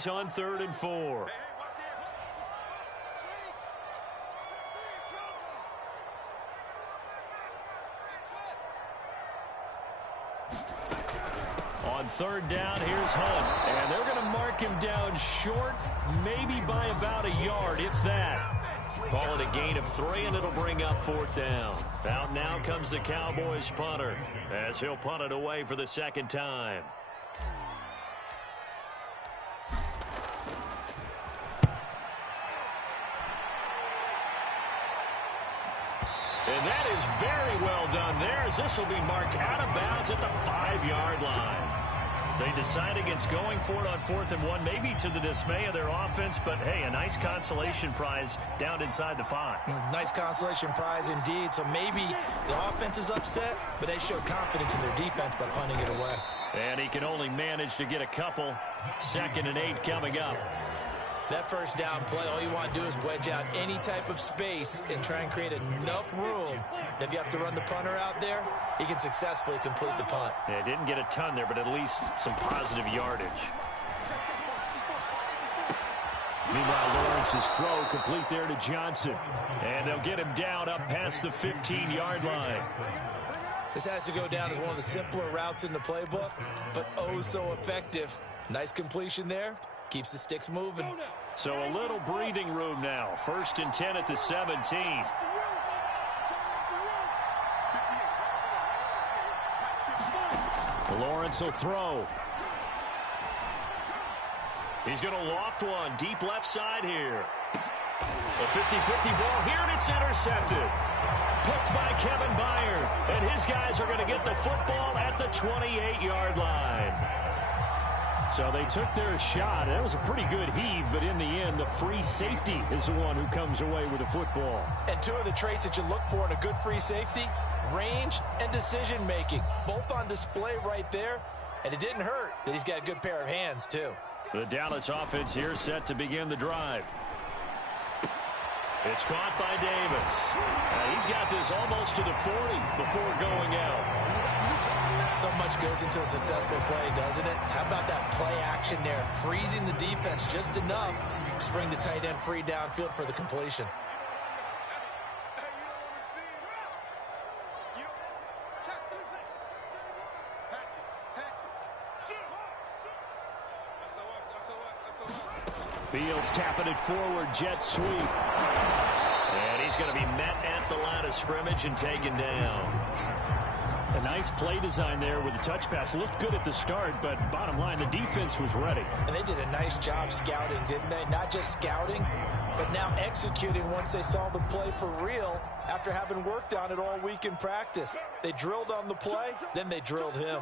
quis on 3rd and 4. On 3rd down, here's Hunt. And they're going to mark him down short, maybe by about a yard, if that. Call it a gain of 3, and it'll bring up 4th down. Out now comes the Cowboys punter, as he'll punt it away for the 2nd time. And that is very well done there, as this will be marked out of bounds at the 5-yard line. They decide against going for it on 4th and 1, maybe to the dismay of their offense, but hey, a nice consolation prize down inside the 5. Nice consolation prize indeed. So maybe the offense is upset, but they showed confidence in their defense by punting it away. And he can only manage to get a couple. 2nd and 8 coming up. That 1st down play, all you want to do is wedge out any type of space and try and create enough room. If you have to run the punter out there, he can successfully complete the punt. Yeah, didn't get a ton there, but at least some positive yardage. Meanwhile, Lawrence's throw complete there to Johnson. And they'll get him down up past the 15-yard line. This has to go down as one of the simpler routes in the playbook, but oh so effective. Nice completion there. Keeps the sticks moving. So a little breathing room now. 1st and 10 at the 17. Lawrence will throw. He's going to loft one. Deep left side here. A 50-50 ball here, and it's intercepted. Picked by Kevin Byard. And his guys are going to get the football at the 28-yard line. So they took their shot. That was a pretty good heave, but in the end, the free safety is the one who comes away with the football. And 2 of the traits that you look for in a good free safety, range and decision-making, both on display right there. And it didn't hurt that he's got a good pair of hands, too. The Dallas offense here set to begin the drive. It's caught by Davis. He's got this almost to the 40 before going out. So much goes into a successful play, doesn't it? How about that play action there, freezing the defense just enough to bring the tight end free downfield for the completion. Fields tapping it forward, jet sweep. And he's going to be met at the line of scrimmage and taken down. A nice play design there with the touch pass. Looked good at the start, but bottom line, the defense was ready. And they did a nice job scouting, didn't they? Not just scouting, but now executing once they saw the play for real after having worked on it all week in practice. They drilled on the play, then they drilled him.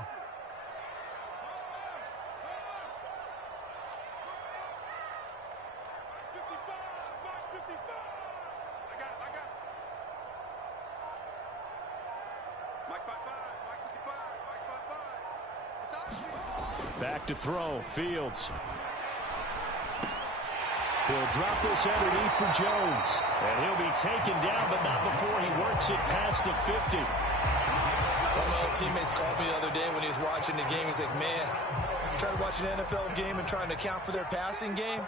Back to throw, Fields. He'll drop this underneath for Jones. And he'll be taken down, but not before he works it past the 50. One of my old teammates called me the other day when he was watching the game. He's like, man, trying to watch an NFL game and trying to account for their passing game,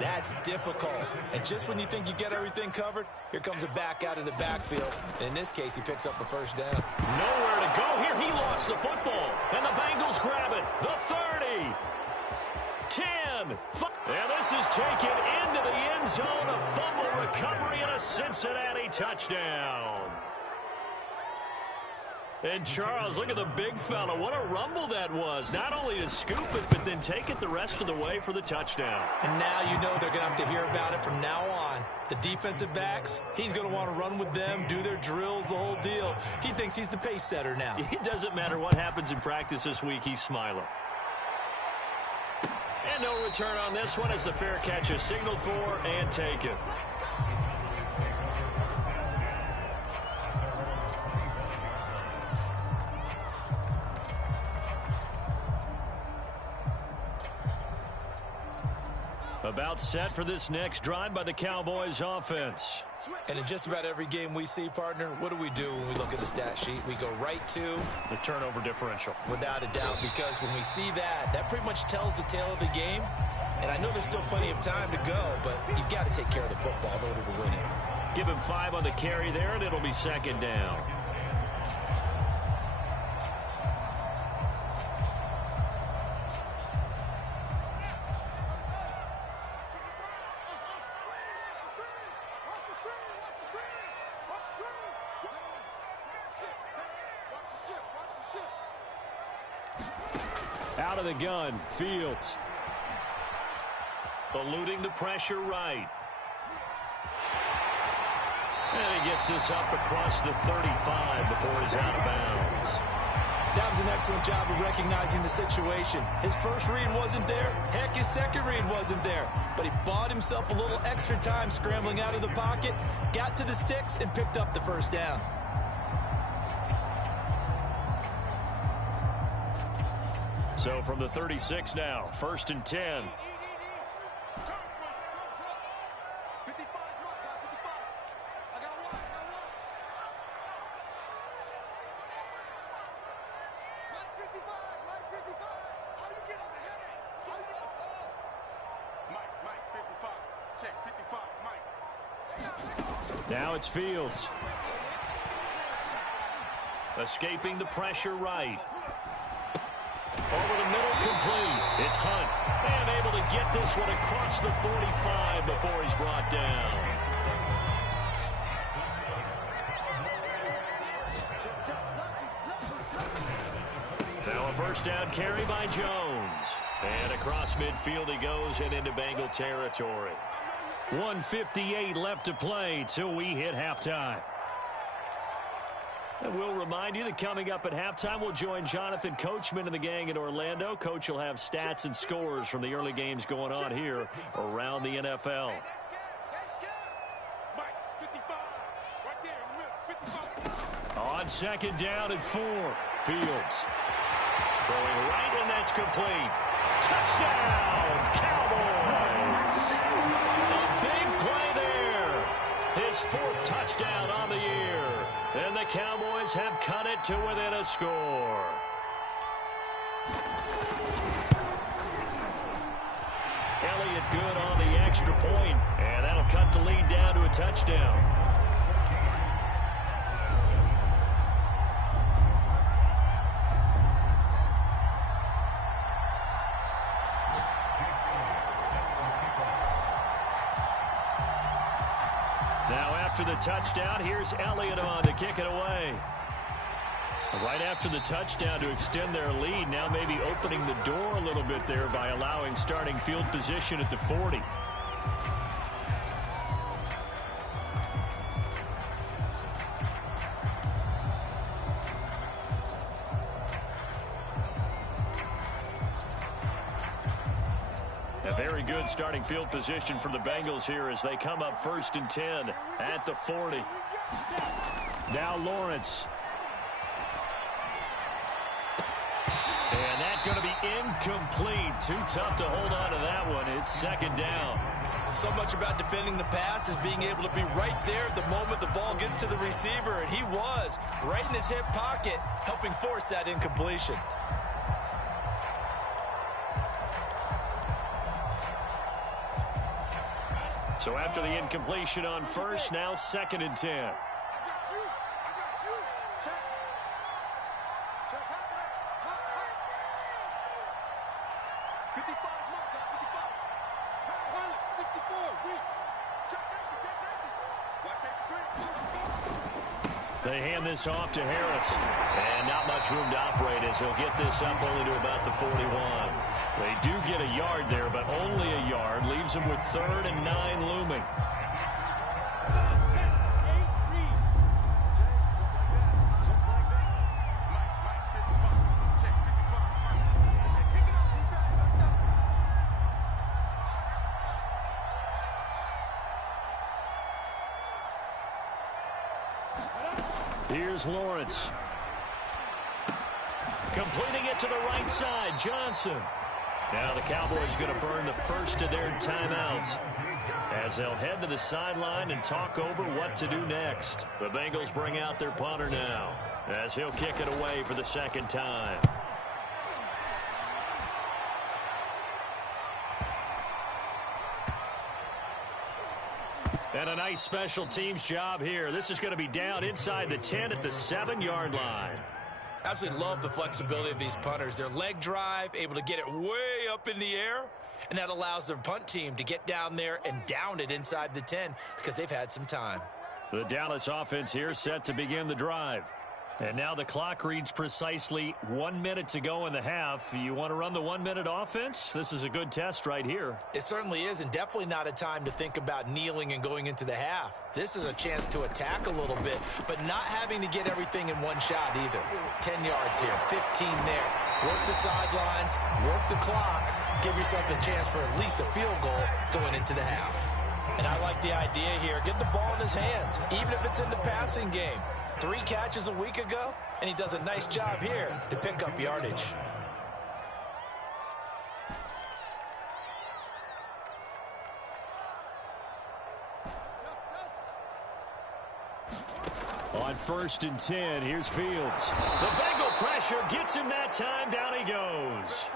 that's difficult. And just when you think you get everything covered, here comes a back out of the backfield. And in this case, he picks up a 1st down. Nowhere to go here. He lost the football. And the Bengals grab it. The 30. 10. And this is taken into the end zone. A fumble recovery and a Cincinnati touchdown. And Charles, look at the big fella. What a rumble that was. Not only to scoop it, but then take it the rest of the way for the touchdown. And now you know they're going to have to hear about it from now on. The defensive backs, he's going to want to run with them, do their drills, the whole deal. He thinks he's the pace setter now. It doesn't matter what happens in practice this week, he's smiling. And no return on this one as the fair catch is signaled for and taken. About set for this next drive by the Cowboys offense. And in just about every game we see, partner, what do we do when we look at the stat sheet? We go right to the turnover differential. Without a doubt, because when we see that, that pretty much tells the tale of the game. And I know there's still plenty of time to go, but you've got to take care of the football in order to win it. Give him 5 on the carry there, and it'll be second down. Out of the gun, Fields. Eluding the pressure right. And he gets this up across the 35 before he's out of bounds. That was an excellent job of recognizing the situation. His first read wasn't there. Heck, his second read wasn't there. But he bought himself a little extra time scrambling out of the pocket, got to the sticks, and picked up the first down. So from the 36 now, 1st and 10. Now it's Fields. Escaping the pressure right. Over the middle, complete. It's Hunt. And able to get this one across the 45 before he's brought down. Now a first down carry by Jones. And across midfield he goes and into Bengal territory. 1:58 left to play till we hit halftime. And we'll remind you that coming up at halftime, we'll join Jonathan Coachman and the gang in Orlando. Coach will have stats and scores from the early games going on here around the NFL. On second down and 4, Fields. Throwing right, and that's complete. Touchdown, Cowboys! A big play there. His 4th touchdown on the year. And the Cowboys have cut it to within a score. Elliott good on the extra point, and that'll cut the lead down to a touchdown. After the touchdown, here's Elliott on to kick it away. Right after the touchdown to extend their lead, now maybe opening the door a little bit there by allowing starting field position at the 40. Very good starting field position for the Bengals here as they come up 1st and 10 at the 40. Now Lawrence. And that's going to be incomplete. Too tough to hold on to that one. It's second down. So much about defending the pass is being able to be right there the moment the ball gets to the receiver, and he was right in his hip pocket, helping force that incompletion. So after the incompletion on first, now 2nd and 10. They hand this off to Harris. And not much room to operate as he'll get this up only to about the 41. They do get a yard there, but only a yard. Leaves them with 3rd and 9 looming. Here's Lawrence. Completing it to the right side, Johnson. Now the Cowboys going to burn the first of their timeouts as they'll head to the sideline and talk over what to do next. The Bengals bring out their punter now as he'll kick it away for the 2nd time. And a nice special teams job here. This is going to be down inside the 10 at the 7-yard line. Absolutely love the flexibility of these punters. Their leg drive, able to get it way up in the air, and that allows their punt team to get down there and down it inside the 10 because they've had some time. The Dallas offense here set to begin the drive. And now the clock reads precisely 1 minute to go in the half. You want to run the 1-minute offense? This is a good test right here. It certainly is, and definitely not a time to think about kneeling and going into the half. This is a chance to attack a little bit, but not having to get everything in one shot either. 10 yards here, 15 there. Work the sidelines, work the clock. Give yourself a chance for at least a field goal going into the half. And I like the idea here. Get the ball in his hands, even if it's in the passing game. 3 catches a week ago, and he does a nice job here to pick up yardage. On 1st and 10, here's Fields. The Bengal pressure gets him that time. Down he goes.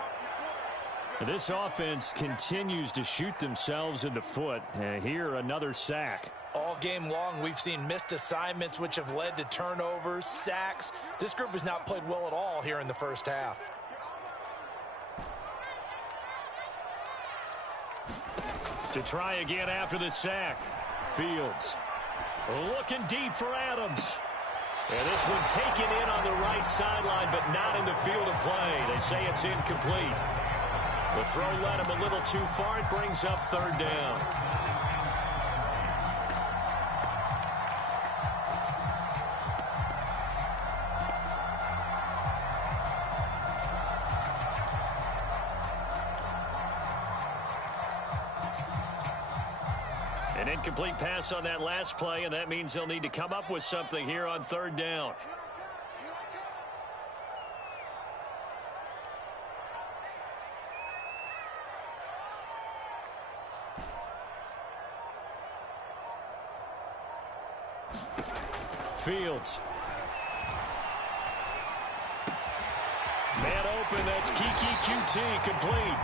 This offense continues to shoot themselves in the foot. Here, another sack. All game long, we've seen missed assignments, which have led to turnovers, sacks. This group has not played well at all here in the first half. To try again after the sack. Fields looking deep for Adams. And this one taken in on the right sideline, but not in the field of play. They say it's incomplete. The throw led him a little too far. It brings up 3rd down. An incomplete pass on that last play, and that means they'll need to come up with something here on 3rd down. Fields. Man open, that's Kiki QT, complete.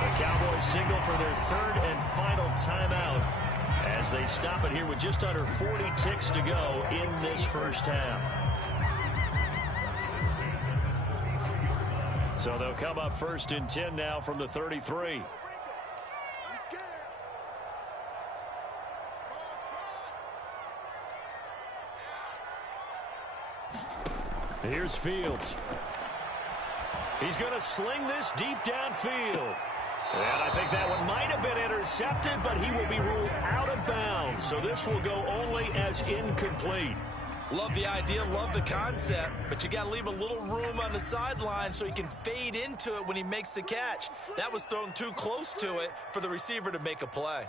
The Cowboys signal for their 3rd and final timeout as they stop it here with just under 40 ticks to go in this first half. So they'll come up 1st and 10 now from the 33. Here's Fields. He's going to sling this deep downfield. And I think that one might have been intercepted, but he will be ruled out of bounds. So this will go only as incomplete. Love the idea, love the concept, but you got to leave a little room on the sideline so he can fade into it when he makes the catch. That was thrown too close to it for the receiver to make a play.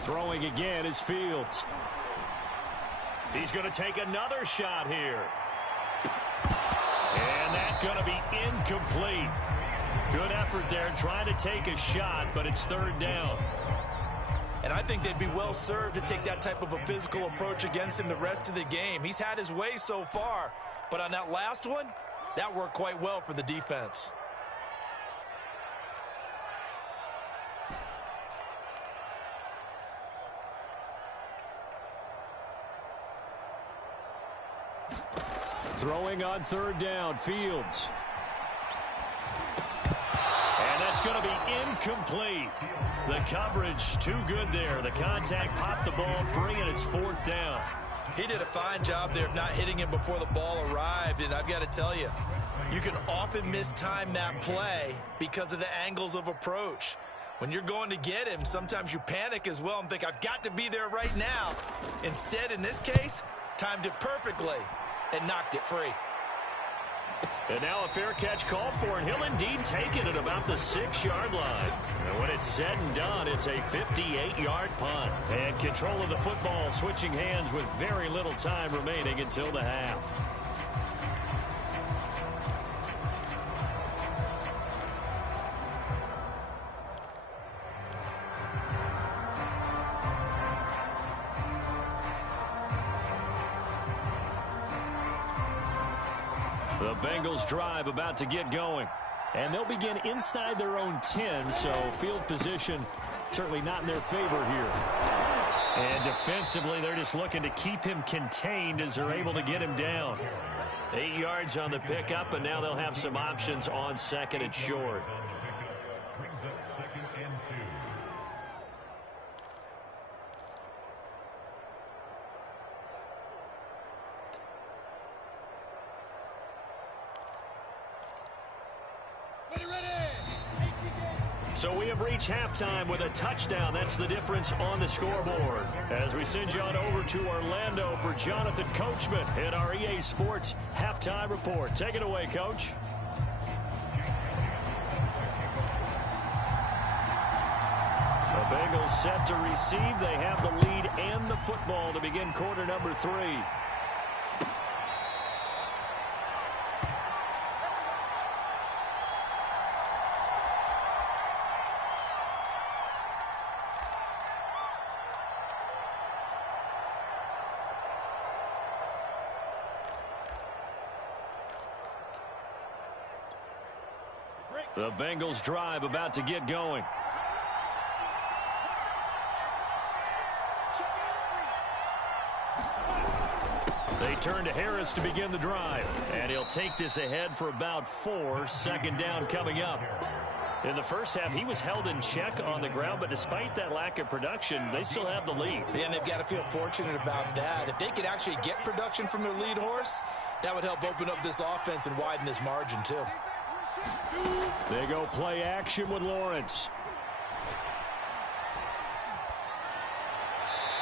Throwing again is Fields. He's going to take another shot here. And that's going to be incomplete. Good effort there trying to take a shot, but it's 3rd down. And I think they'd be well served to take that type of a physical approach against him the rest of the game. He's had his way so far, but on that last one, that worked quite well for the defense. Throwing on 3rd down, Fields. And that's going to be incomplete. The coverage too good there. The contact popped the ball free, and it's 4th down. He did a fine job there of not hitting him before the ball arrived, and I've got to tell you, you can often mistime that play because of the angles of approach. When you're going to get him, sometimes you panic as well and think, I've got to be there right now. Instead, in this case, timed it perfectly and knocked it free. And now a fair catch called for, and he'll indeed take it at about the 6-yard line. And when it's said and done, it's a 58-yard punt. And control of the football switching hands with very little time remaining until the half. The Bengals drive about to get going. And they'll begin inside their own 10, so field position certainly not in their favor here. And defensively, they're just looking to keep him contained as they're able to get him down. 8 yards on the pickup, and now they'll have some options on second and short. So we have reached halftime with a touchdown. That's the difference on the scoreboard. As we send you on over to Orlando for Jonathan Coachman in our EA Sports Halftime Report. Take it away, Coach. The Bengals set to receive. They have the lead and the football to begin quarter number 3. The Bengals drive about to get going. They turn to Harris to begin the drive. And he'll take this ahead for about 4. Second down coming up. In the first half, he was held in check on the ground, but despite that lack of production, they still have the lead. Yeah, and they've got to feel fortunate about that. If they could actually get production from their lead horse, that would help open up this offense and widen this margin, too. They go play action with Lawrence.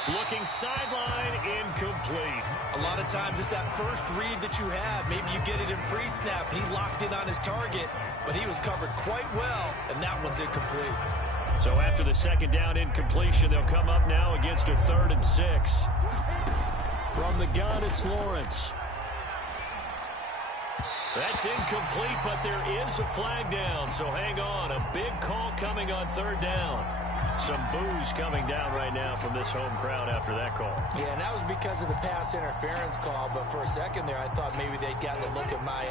Looking sideline, incomplete. A lot of times it's that first read that you have. Maybe you get it in pre-snap. He locked in on his target, but he was covered quite well, and that one's incomplete. So after the second down incompletion, they'll come up now against a 3rd and 6. From the gun, it's Lawrence. That's incomplete, but there is a flag down, so hang on. A big call coming on 3rd down. Some boos coming down right now from this home crowd after that call. Yeah, and that was because of the pass interference call, but for a second there, I thought maybe they'd gotten a look at my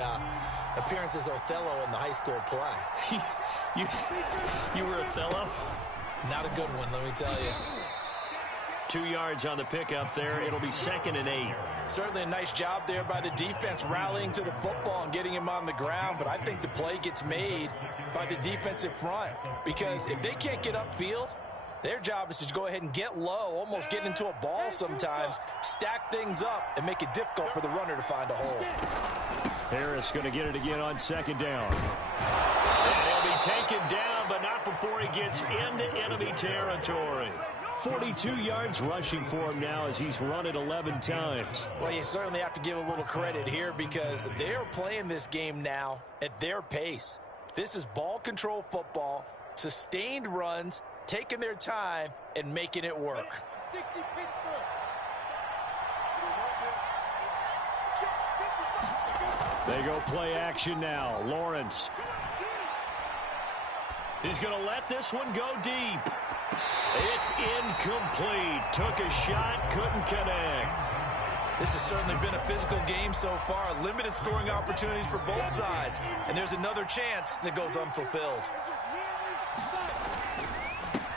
appearance as Othello in the high school play. You were Othello? Not a good one, let me tell you. 2 yards on the pickup there. It'll be 2nd and 8. Certainly a nice job there by the defense rallying to the football and getting him on the ground, but I think the play gets made by the defensive front because if they can't get upfield, their job is to go ahead and get low, almost get into a ball sometimes, stack things up, and make it difficult for the runner to find a hole. Harris going to get it again on 2nd down. And he'll be taken down, but not before he gets into enemy territory. 42 yards rushing for him now as he's run it 11 times. Well, you certainly have to give a little credit here because they are playing this game now at their pace. This is ball control football, sustained runs, taking their time and making it work. They go play action now. Lawrence. He's going to let this one go deep. It's incomplete. Took a shot, couldn't connect. This has certainly been a physical game so far. Limited scoring opportunities for both sides. And there's another chance that goes unfulfilled.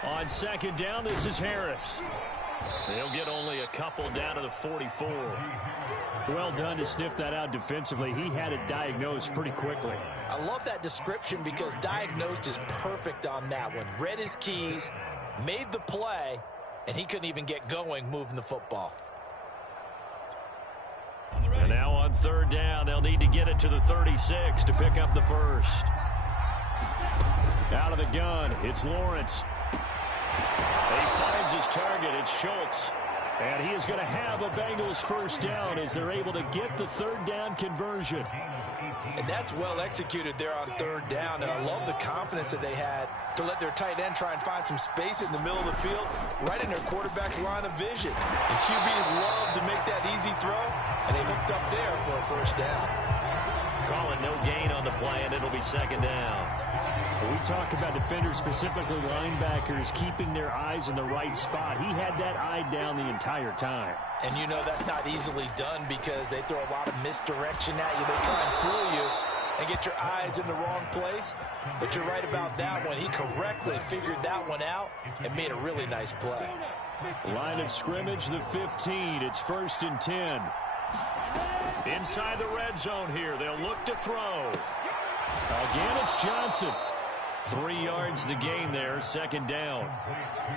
On 2nd down, this is Harris. They'll get only a couple down to the 44. Well done to sniff that out defensively. He had it diagnosed pretty quickly. I love that description because diagnosed is perfect on that one. Read his keys, made the play, and he couldn't even get going moving the football. And now on 3rd down, they'll need to get it to the 36 to pick up the first. Out of the gun, it's Lawrence. He finds his target. It's Schultz. And he is going to have a Bengals first down as they're able to get the 3rd down conversion. And that's well executed there on 3rd down. And I love the confidence that they had to let their tight end try and find some space in the middle of the field, right in their quarterback's line of vision. And QBs love to make that easy throw, and they hooked up there for a first down. Calling no gain on the play, and it'll be second down. We talk about defenders, specifically linebackers, keeping their eyes in the right spot. He had that eye down the entire time. And you know that's not easily done because they throw a lot of misdirection at you. They try and fool you and get your eyes in the wrong place. But you're right about that one. He correctly figured that one out and made a really nice play. Line of scrimmage, the 15. It's 1st and 10. Inside the red zone here. They'll look to throw. Again, it's Johnson. 3 yards the gain there, second down.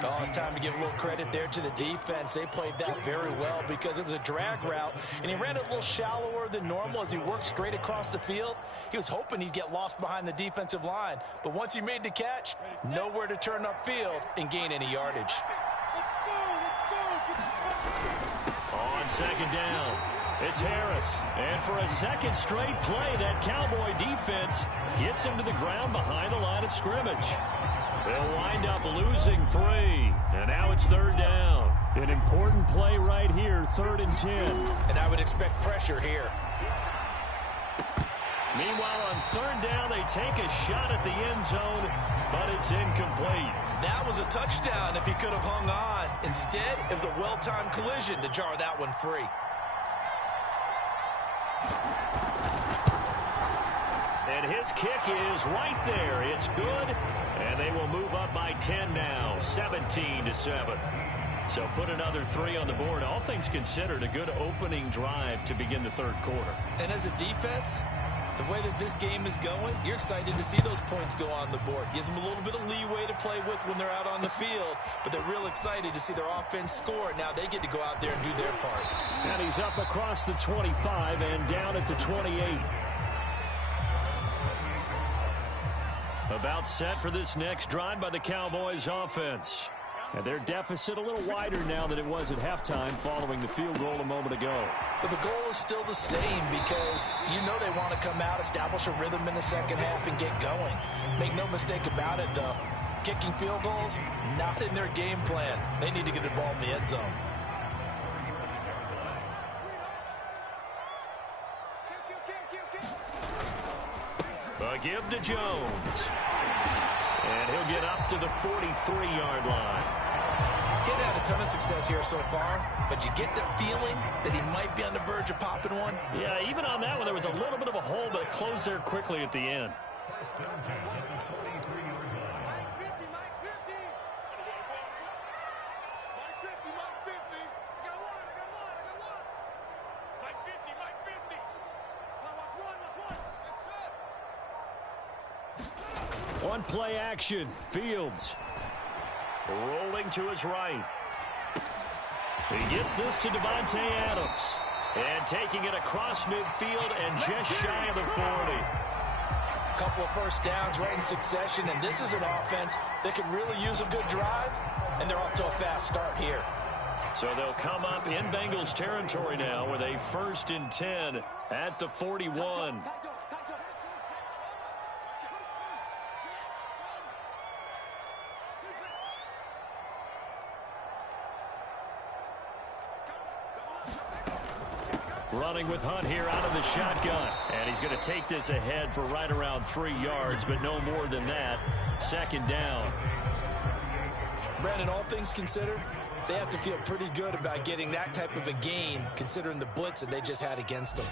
Oh, it's time to give a little credit there to the defense. They played that very well because it was a drag route, and he ran it a little shallower than normal as he worked straight across the field. He was hoping he'd get lost behind the defensive line, but once he made the catch, nowhere to turn upfield and gain any yardage. On second down, it's Harris. And for a second straight play, that Cowboy defense gets him to the ground behind the line of scrimmage. They'll wind up losing 3. And now it's 3rd down. An important play right here, 3rd and 10. And I would expect pressure here. Meanwhile, on 3rd down, they take a shot at the end zone, but it's incomplete. That was a touchdown if he could have hung on. Instead, it was a well-timed collision to jar that one free. And his kick is right there. It's good, and they will move up by 10 now, 17-7. So put another 3 on the board. All things considered, a good opening drive to begin the 3rd quarter. And as a defense, the way that this game is going, you're excited to see those points go on the board. Gives them a little bit of leeway to play with when they're out on the field, but they're real excited to see their offense score. Now they get to go out there and do their part. And he's up across the 25 and down at the 28. About set for this next drive by the Cowboys offense. And their deficit a little wider now than it was at halftime following the field goal a moment ago. But the goal is still the same because you know they want to come out, establish a rhythm in the second half, and get going. Make no mistake about it, though. Kicking field goals, not in their game plan. They need to get the ball in the end zone. A give to Jones. And he'll get up to the 43-yard line. He's had a ton of success here so far, but you get the feeling that he might be on the verge of popping one. Yeah, even on that one, there was a little bit of a hole, but it closed there quickly at the end. One play action. Fields. Rolling to his right. He gets this to Devontae Adams. And taking it across midfield and just shy of the 40. A couple of first downs right in succession, and this is an offense that can really use a good drive, and they're off to a fast start here. So they'll come up in Bengals territory now with a 1st and 10 at the 41. Running with Hunt here out of the shotgun. And he's going to take this ahead for right around 3 yards, but no more than that. 2nd down. Brandon, all things considered, they have to feel pretty good about getting that type of a gain, considering the blitz that they just had against them.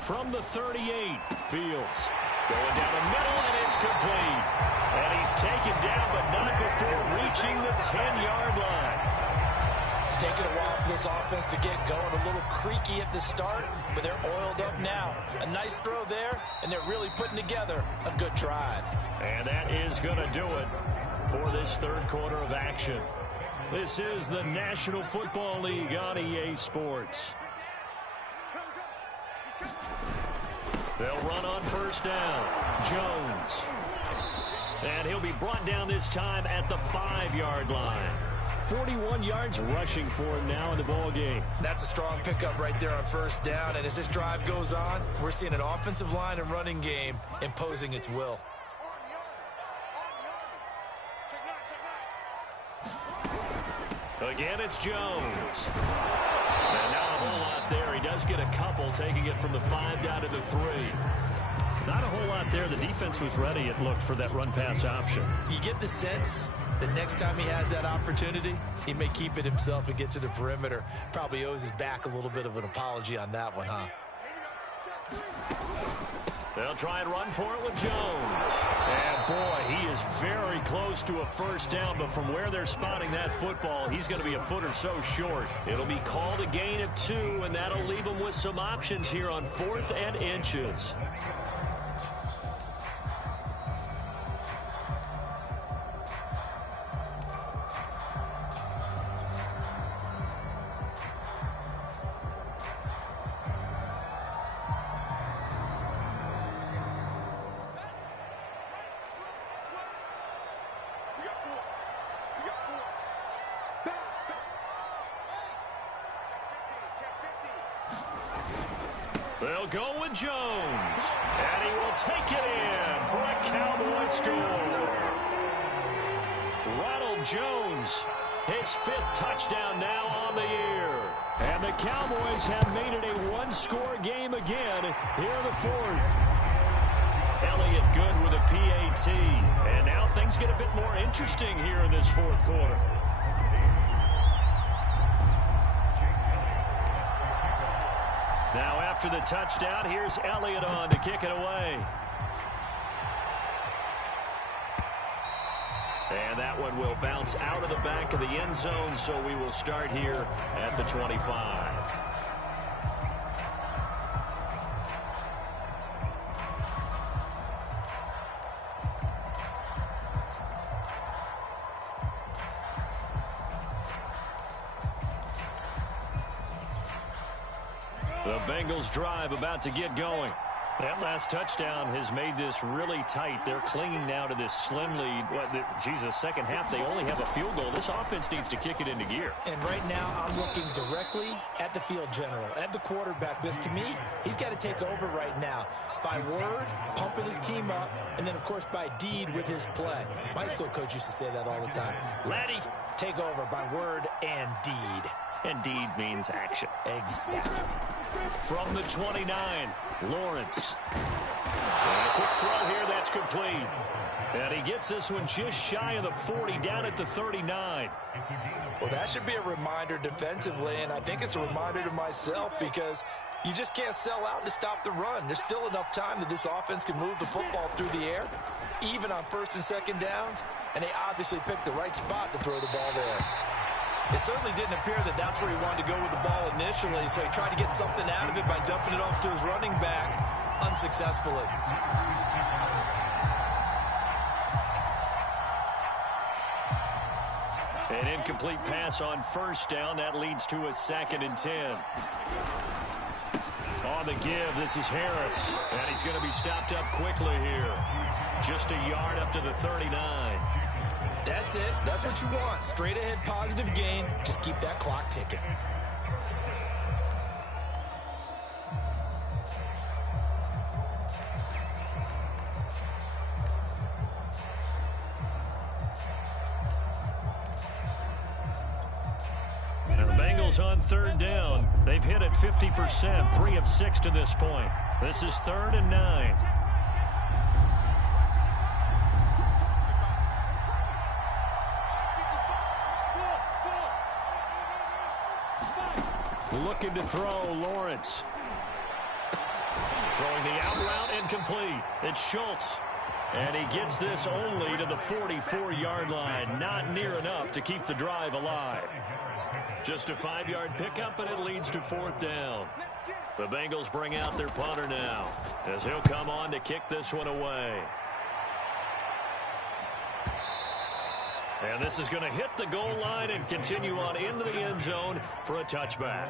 From the 38, Fields. Going down the middle, and it's complete. And he's taken down, but not before reaching the 10-yard line. It's taken a while for this offense to get going. A little creaky at the start, but they're oiled up now. A nice throw there, and they're really putting together a good drive. And that is going to do it for this 3rd quarter of action. This is the National Football League on EA Sports. They'll run on 1st down. Jones. And he'll be brought down this time at the 5-yard line. 41 yards rushing for him now in the ball game. That's a strong pickup right there on 1st down. And as this drive goes on, we're seeing an offensive line and running game imposing its will. Again, it's Jones. And not a whole lot there. He does get a couple, taking it from the 5 down to the 3. Not a whole lot there. The defense was ready, it looked, for that run-pass option. You get the sense that next time he has that opportunity, he may keep it himself and get to the perimeter. Probably owes his back a little bit of an apology on that one, huh? They'll try and run for it with Jones. And, boy, he is very close to a first down, but from where they're spotting that football, he's going to be a foot or so short. It'll be called a gain of 2, and that'll leave him with some options here on 4th and inches. They'll go with Jones, and he will take it in for a Cowboy score. Ronald Jones, his 5th touchdown now on the year. And the Cowboys have made it a one-score game again here in the 4th. Elliott good with a PAT, and now things get a bit more interesting here in this 4th quarter. Now after the touchdown, here's Elliott on to kick it away. And that one will bounce out of the back of the end zone, so we will start here at the 25. The Bengals drive about to get going. That last touchdown has made this really tight. They're clinging now to this slim lead. Second half, they only have a field goal. This offense needs to kick it into gear. And right now, I'm looking directly at the field general, at the quarterback, because to me, he's got to take over right now. By word, pumping his team up, and then, of course, by deed with his play. My high school coach used to say that all the time. Laddie, take over by word and deed. And deed means action. Exactly. From the 29, Lawrence. And a quick throw here, that's complete. And he gets this one just shy of the 40, down at the 39. Well, that should be a reminder defensively, and I think it's a reminder to myself because you just can't sell out to stop the run. There's still enough time that this offense can move the football through the air, even on 1st and 2nd downs, and they obviously picked the right spot to throw the ball there. It certainly didn't appear that that's where he wanted to go with the ball initially, so he tried to get something out of it by dumping it off to his running back unsuccessfully. An incomplete pass on 1st down. That leads to a 2nd and 10. On the give, this is Harris. And he's going to be stopped up quickly here. Just a yard up to the 39. That's it. That's what you want. Straight ahead positive gain. Just keep that clock ticking. Now the Bengals on 3rd down. They've hit it 50%, 3 of 6 to this point. This is 3rd and 9. Looking to throw, Lawrence. Throwing the out route incomplete. It's Schultz. And he gets this only to the 44-yard line. Not near enough to keep the drive alive. Just a 5-yard pickup, and it leads to 4th down. The Bengals bring out their punter now, as he'll come on to kick this one away. And this is going to hit the goal line and continue on into the end zone for a touchback.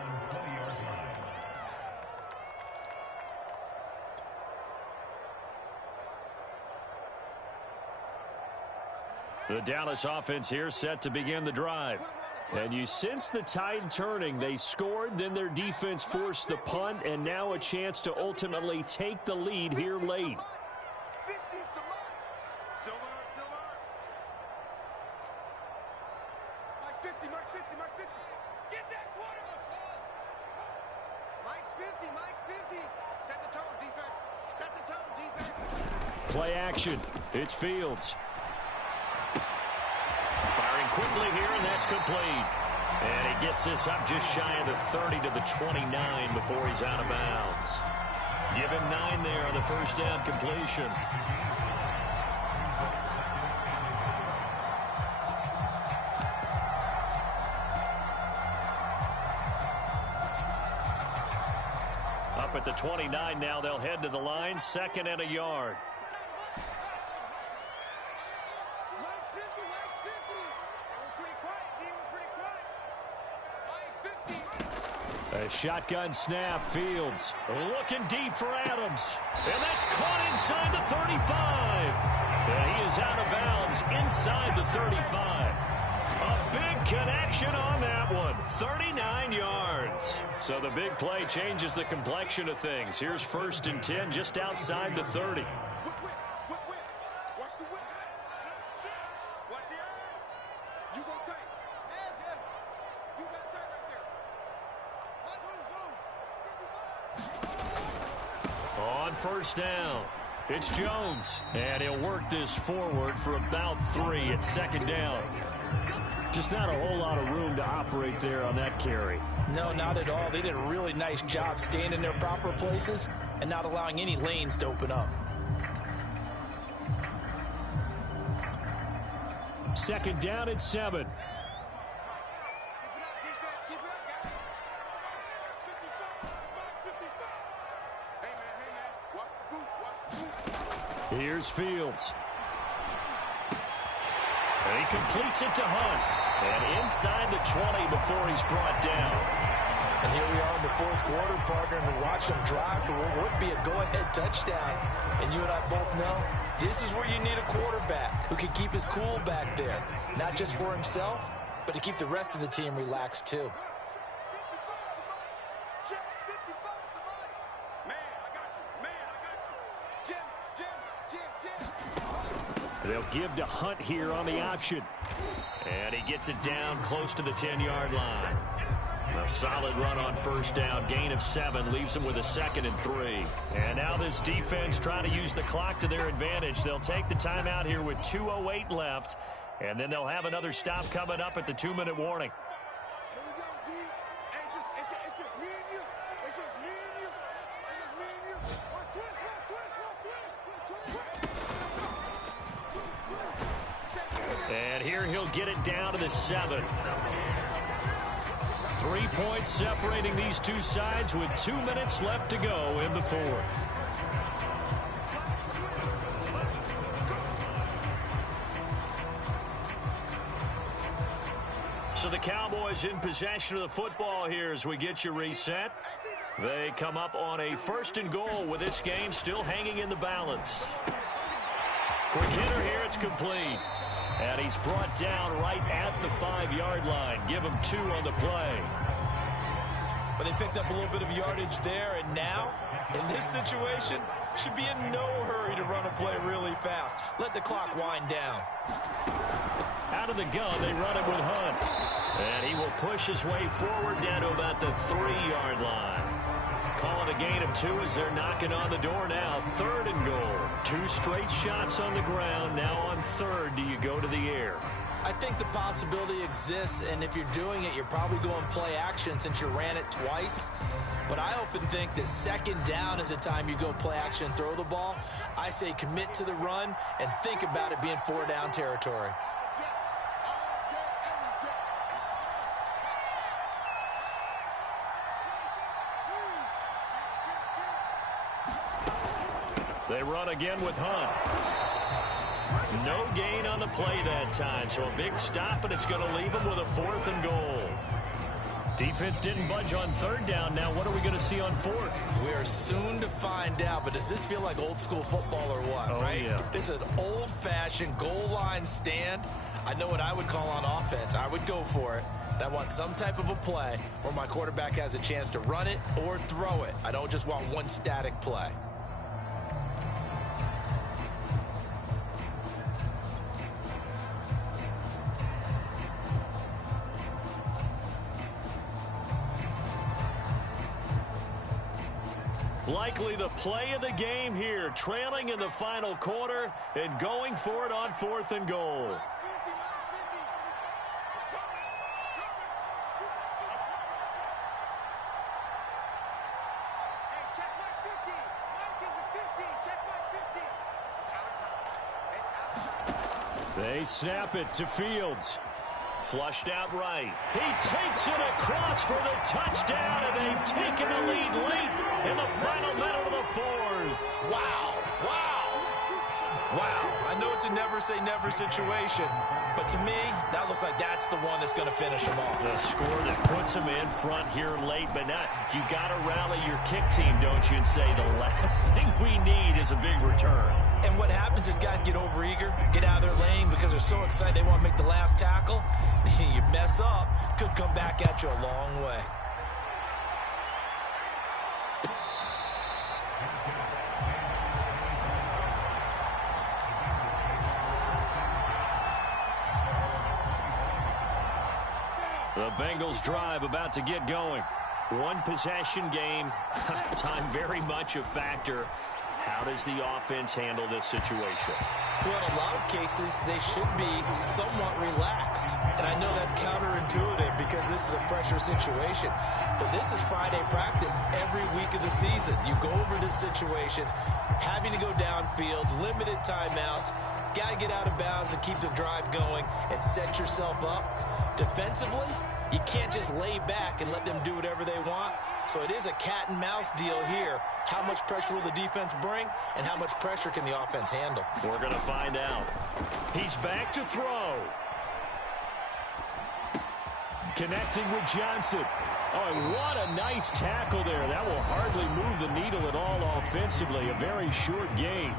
The Dallas offense here set to begin the drive. And you sense the tide turning. They scored, then their defense forced the punt, and now a chance to ultimately take the lead here late. 50, Mike's 50, Mike's 50. Get that quarter. Mike's 50, Mike's 50. Set the tone, defense. Set the tone, defense. Play action. It's Fields. Firing quickly here, and that's complete. And he gets this up just shy of the 30 to the 29 before he's out of bounds. Give him 9 there on the first down completion. Up at the 29 now, they'll head to the line, 2nd and a yard. Mike's 50, Mike's 50. We're pretty quiet, D. We're pretty quiet. Mike 50. A shotgun snap. Fields Looking deep for Adams. And that's caught inside the 35. And he is out of bounds inside the 35. A big connection on that one. 39 yards. So the big play changes the complexion of things. Here's 1st and 10 just outside the 30. Whip. Watch the whip. Watch the eye. You go tight. Hands here. You got tight right there. On 1st down, it's Jones. And he'll work this forward for about 3 at 2nd down. just not a whole lot of room to operate there on that carry. No, not at all. They did a really nice job staying in their proper places and not allowing any lanes to open up. 2nd down and 7. Here's Fields. And he completes it to Hunt. And inside the 20 before he's brought down. And here we are in the 4th quarter, partner, and watch them drive for what would be a go-ahead touchdown. And you and I both know this is where you need a quarterback who can keep his cool back there. Not just for himself, but to keep the rest of the team relaxed too. They'll give to Hunt here on the option. And he gets it down close to the 10-yard line. A solid run on 1st down. Gain of 7 leaves them with a 2nd and 3. And now this defense trying to use the clock to their advantage. They'll take the timeout here with 2:08 left. And then they'll have another stop coming up at the 2-minute warning. Here we go, D. It's just me and you. It's just me and you. It's just me and you. Watch twist. And here he'll get it down to the 7. 3 points separating these two sides with 2 minutes left to go in the 4th. So the Cowboys in possession of the football here as we get you reset. They come up on a 1st and goal with this game still hanging in the balance. Quick hitter here, it's complete. And he's brought down right at the 5-yard line. Give him 2 on the play. But they picked up a little bit of yardage there, and now, in this situation, should be in no hurry to run a play really fast. Let the clock wind down. Out of the gun, they run it with Hunt. And he will push his way forward down to about the 3-yard line. Call it a gain of 2 as they're knocking on the door now. 3rd and goal. 2 straight shots on the ground. Now on 3rd, do you go to the air? I think the possibility exists, and if you're doing it, you're probably going play action since you ran it twice. But I often think that 2nd down is the time you go play action and throw the ball. I say commit to the run and think about it being 4-down territory. They run again with Hunt. No gain on the play that time, so a big stop, and it's going to leave them with a 4th and goal. Defense didn't budge on 3rd down. Now what are we going to see on 4th? We are soon to find out, but does this feel like old school football or what, right? Yeah. This is an old-fashioned goal line stand. I know what I would call on offense. I would go for it. I want some type of a play where my quarterback has a chance to run it or throw it. I don't just want one static play. Likely the play of the game here, trailing in the final quarter and going for it on 4th and goal. They snap it to Fields. Flushed out right. He takes it across for the touchdown, and they've taken the lead late in the final minute of the 4th. Wow. Wow. Wow. I know it's a never-say-never situation, but to me, that looks like that's the one that's going to finish them off. The score that puts them in front here late, but now you got to rally your kick team, don't you, and say the last thing we need is a big return. And what happens is guys get overeager, get out of their lane because they're so excited they want to make the last tackle. You mess up, could come back at you a long way. The Bengals drive about to get going. One possession game. Time very much a factor. How does the offense handle this situation? Well, in a lot of cases, they should be somewhat relaxed. And I know that's counterintuitive because this is a pressure situation. But this is Friday practice every week of the season. You go over this situation, having to go downfield, limited timeouts, got to get out of bounds and keep the drive going and set yourself up. Defensively, you can't just lay back and let them do whatever they want. So it is a cat and mouse deal here. How much pressure will the defense bring, and how much pressure can the offense handle? We're going to find out. He's back to throw. Connecting with Johnson. Oh, and what a nice tackle there. That will hardly move the needle at all offensively. A very short game.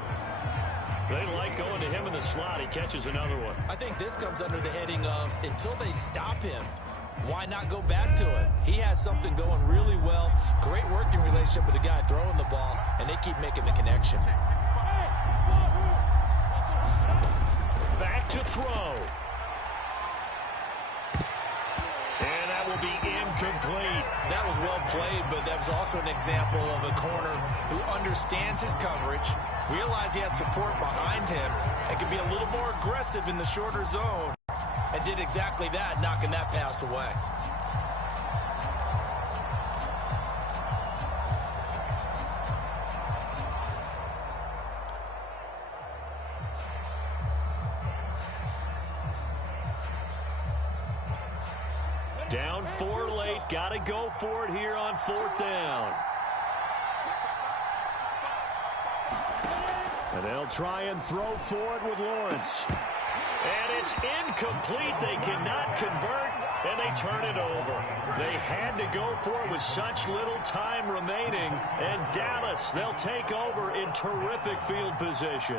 They like going to him in the slot. He catches another one. I think this comes under the heading of until they stop him, why not go back to it? He has something going really well. Great working relationship with the guy throwing the ball, and they keep making the connection. Back to throw. And that will be incomplete. That was well played, but that was also an example of a corner who understands his coverage, realized he had support behind him, and could be a little more aggressive in the shorter zone. And did exactly that, knocking that pass away. Down 4 late. Got to go for it here on 4th down. And they'll try and throw for it with Lawrence. And it's incomplete. They cannot convert, and they turn it over. They had to go for it with such little time remaining. And Dallas, they'll take over in terrific field position.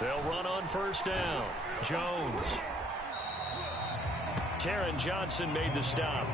They'll run on 1st down. Jones. Taron Johnson made the stop.